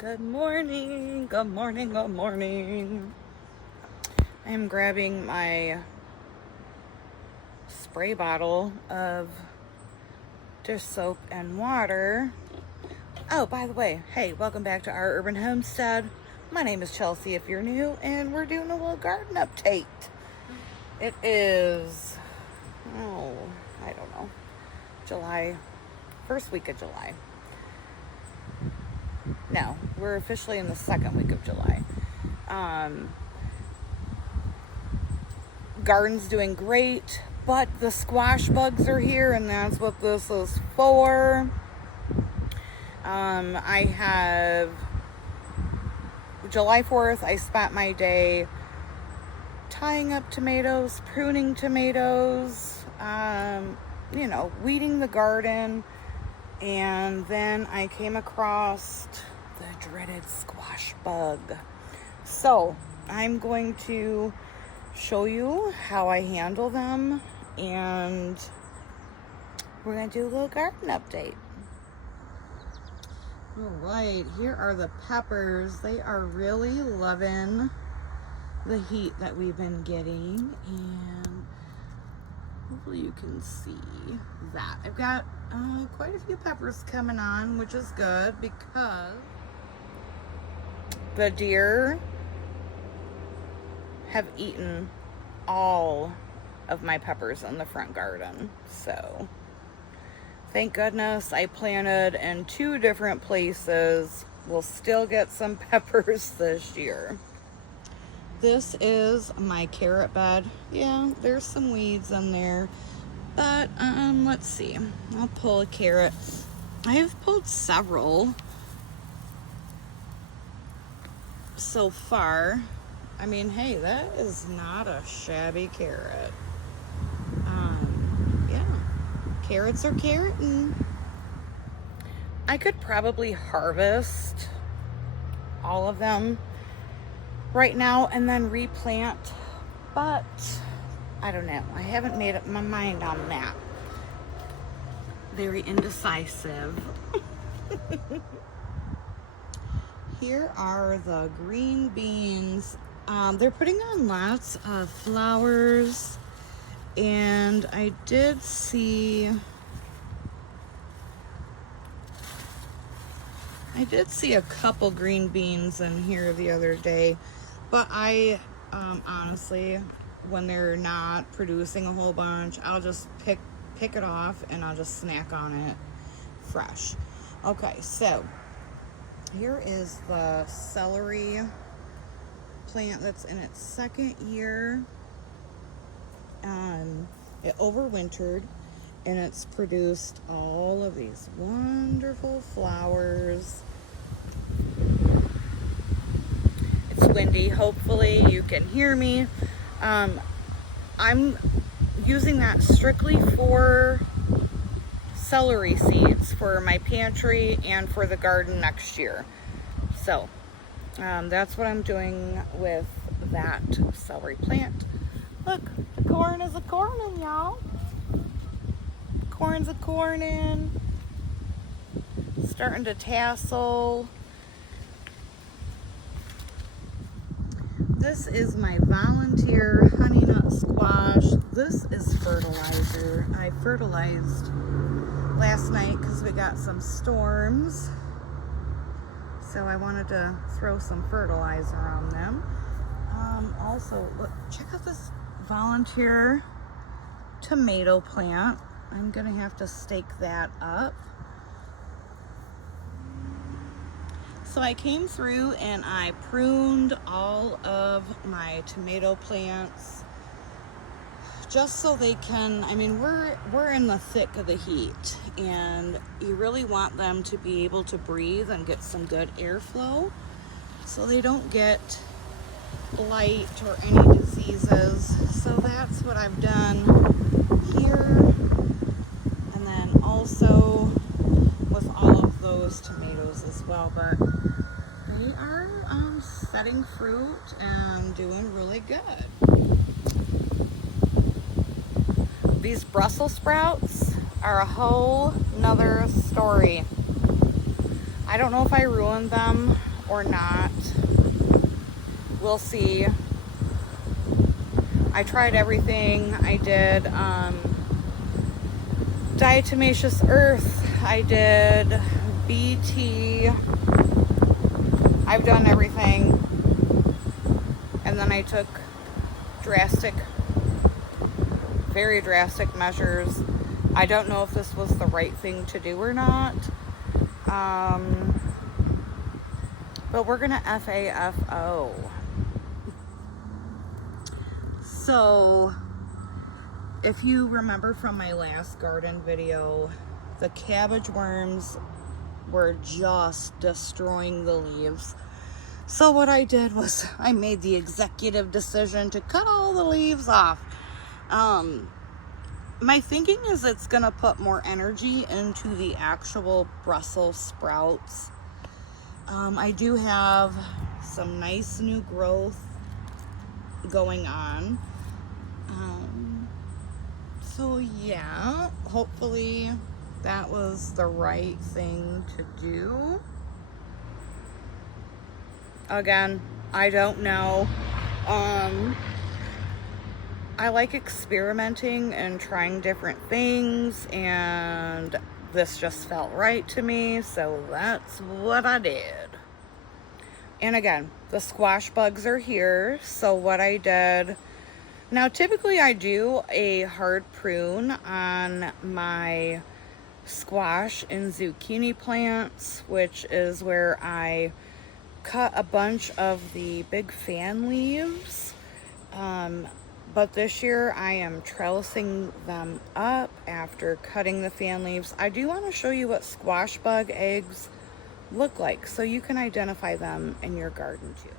Good morning, good morning, good morning. I'm grabbing my spray bottle of dish soap and water. Oh, by the way, hey, welcome back to our urban homestead. My name is Chelsea if you're new, and we're doing a little garden update. It is, I don't know, July, first week of July. No, we're officially in the second week of July. Garden's doing great, but the squash bugs are here, and that's what this is for. I have July 4th, I spent my day tying up tomatoes, pruning tomatoes, weeding the garden, and then I came across the dreaded squash bug. So I'm going to show you how I handle them, and we're going to do a little garden update. All right, here are the peppers. They are really loving the heat that we've been getting, and hopefully you can see that. I've got quite a few peppers coming on, which is good because the deer have eaten all of my peppers in the front garden. So thank goodness I planted in 2 different places. We'll still get some peppers this year. This is my carrot bed. Yeah, there's some weeds in there, but let's see. I'll pull a carrot. I have pulled several so far. I mean, hey, that is not a shabby carrot. Yeah, carrots are carroting. I could probably harvest all of them right now and then replant, but I don't know. I haven't made up my mind on that. Very indecisive. Here are the green beans. They're putting on lots of flowers, and I did see a couple green beans in here the other day, but I honestly, when they're not producing a whole bunch, I'll just pick it off and I'll just snack on it fresh. Okay, so here is the celery plant that's in its 2nd year. It overwintered, and it's produced all of these wonderful flowers. It's windy. Hopefully you can hear me. I'm using that strictly for celery seeds for my pantry and for the garden next year. So that's what I'm doing with that celery plant. Look, the corn is a-cornin', y'all. Corn's a-cornin'. Starting to tassel. This is my volunteer honey nut squash. This is fertilizer. I fertilized last night because we got some storms. So I wanted to throw some fertilizer on them. Also, look, check out this volunteer tomato plant. I'm gonna have to stake that up. So I came through and I pruned all of my tomato plants just so they can, I mean, we're in the thick of the heat, and you really want them to be able to breathe and get some good airflow so they don't get blight or any diseases. So that's what I've done here. And then also with all of those tomatoes as well, but they are setting fruit and doing really good. These Brussels sprouts are a whole nother story. I don't know if I ruined them or not. We'll see. I tried everything. I did diatomaceous earth. I did BT. I've done everything. And then I took very drastic measures. I don't know if this was the right thing to do or not. But we're gonna FAFO. So, if you remember from my last garden video, the cabbage worms were just destroying the leaves. So what I did was I made the executive decision to cut all the leaves off. My thinking is it's gonna put more energy into the actual Brussels sprouts. I do have some nice new growth going on. So yeah, hopefully that was the right thing to do. Again, I don't know. I like experimenting and trying different things, and this just felt right to me, so that's what I did. And again, the squash bugs are here, so what I did, now typically I do a hard prune on my squash and zucchini plants, which is where I cut a bunch of the big fan leaves. But this year I am trellising them up after cutting the fan leaves. I do want to show you what squash bug eggs look like so you can identify them in your garden too.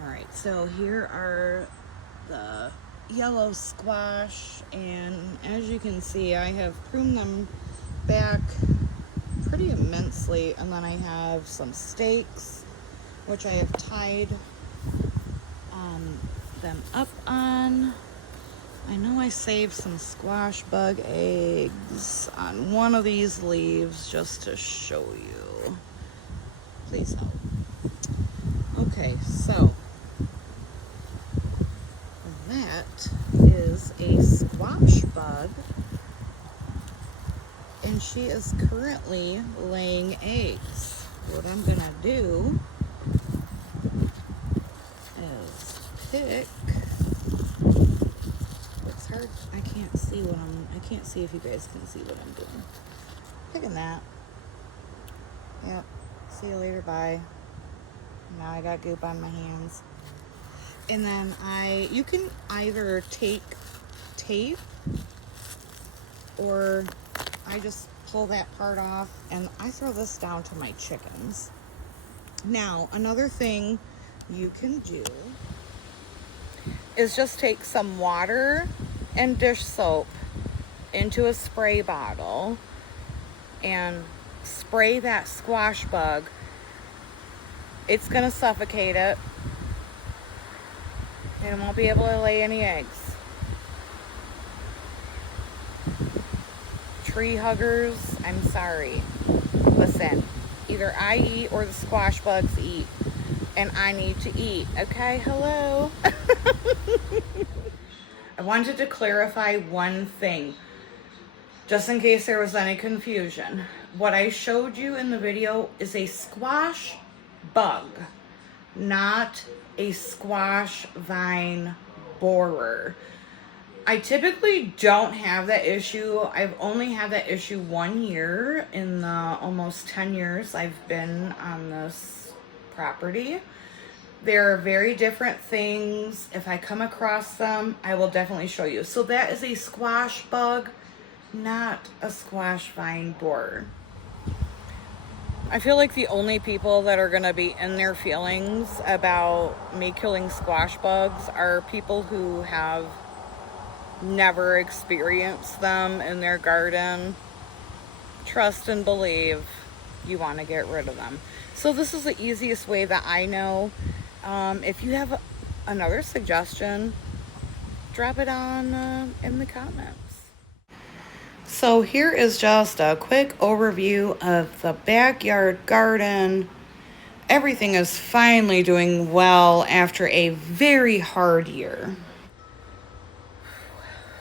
Alright, so here are the yellow squash, and as you can see I have pruned them back pretty immensely, and then I have some stakes which I have tied them up on. I know I saved some squash bug eggs on one of these leaves just to show you. Please help. Okay, so that is a squash bug, and she is currently laying eggs. What I'm gonna do is pick. It's hard. I can't see if you guys can see what I'm doing. Picking that. Yep. See you later. Bye. Now I got goop on my hands. And then you can either take tape, or I just pull that part off and I throw this down to my chickens. Now, another thing you can do is just take some water and dish soap into a spray bottle and spray that squash bug. It's going to suffocate it, and it won't be able to lay any eggs. Tree huggers, I'm sorry. Listen, either I eat or the squash bugs eat, and I need to eat, okay? Hello? I wanted to clarify one thing, just in case there was any confusion. What I showed you in the video is a squash bug, not a squash vine borer. I typically don't have that issue. I've only had that issue 1 year in the almost 10 years I've been on this property. They're very different things. If I come across them, I will definitely show you. So that is a squash bug, not a squash vine borer. I feel like the only people that are going to be in their feelings about me killing squash bugs are people who have never experienced them in their garden. Trust and believe, you want to get rid of them. So this is the easiest way that I know. If you have another suggestion, drop it on in the comments. So here is just a quick overview of the backyard garden. everything is finally doing well after a very hard year.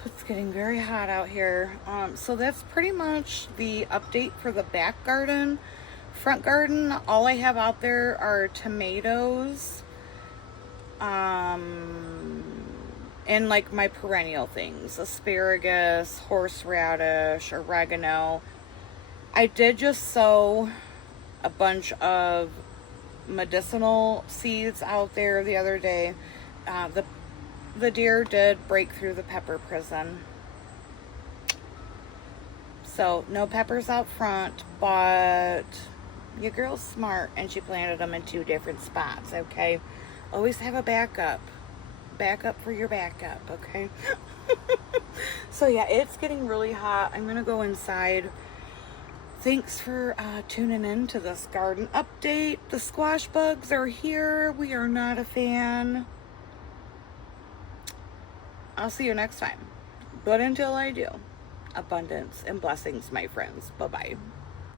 It's getting very hot out here. So that's pretty much the update for the back garden. Front garden, all I have out there are tomatoes, and like my perennial things, asparagus, horseradish, oregano. I did just sow a bunch of medicinal seeds out there the other day. The deer did break through the pepper prison. So no peppers out front, but your girl's smart and she planted them in 2 different spots, okay? Always have a backup. Backup for your backup, okay? So yeah, it's getting really hot. I'm gonna go inside. Thanks for tuning in to this garden update. The squash bugs are here. We are not a fan. I'll see you next time. But until I do, abundance and blessings, my friends. Bye-bye.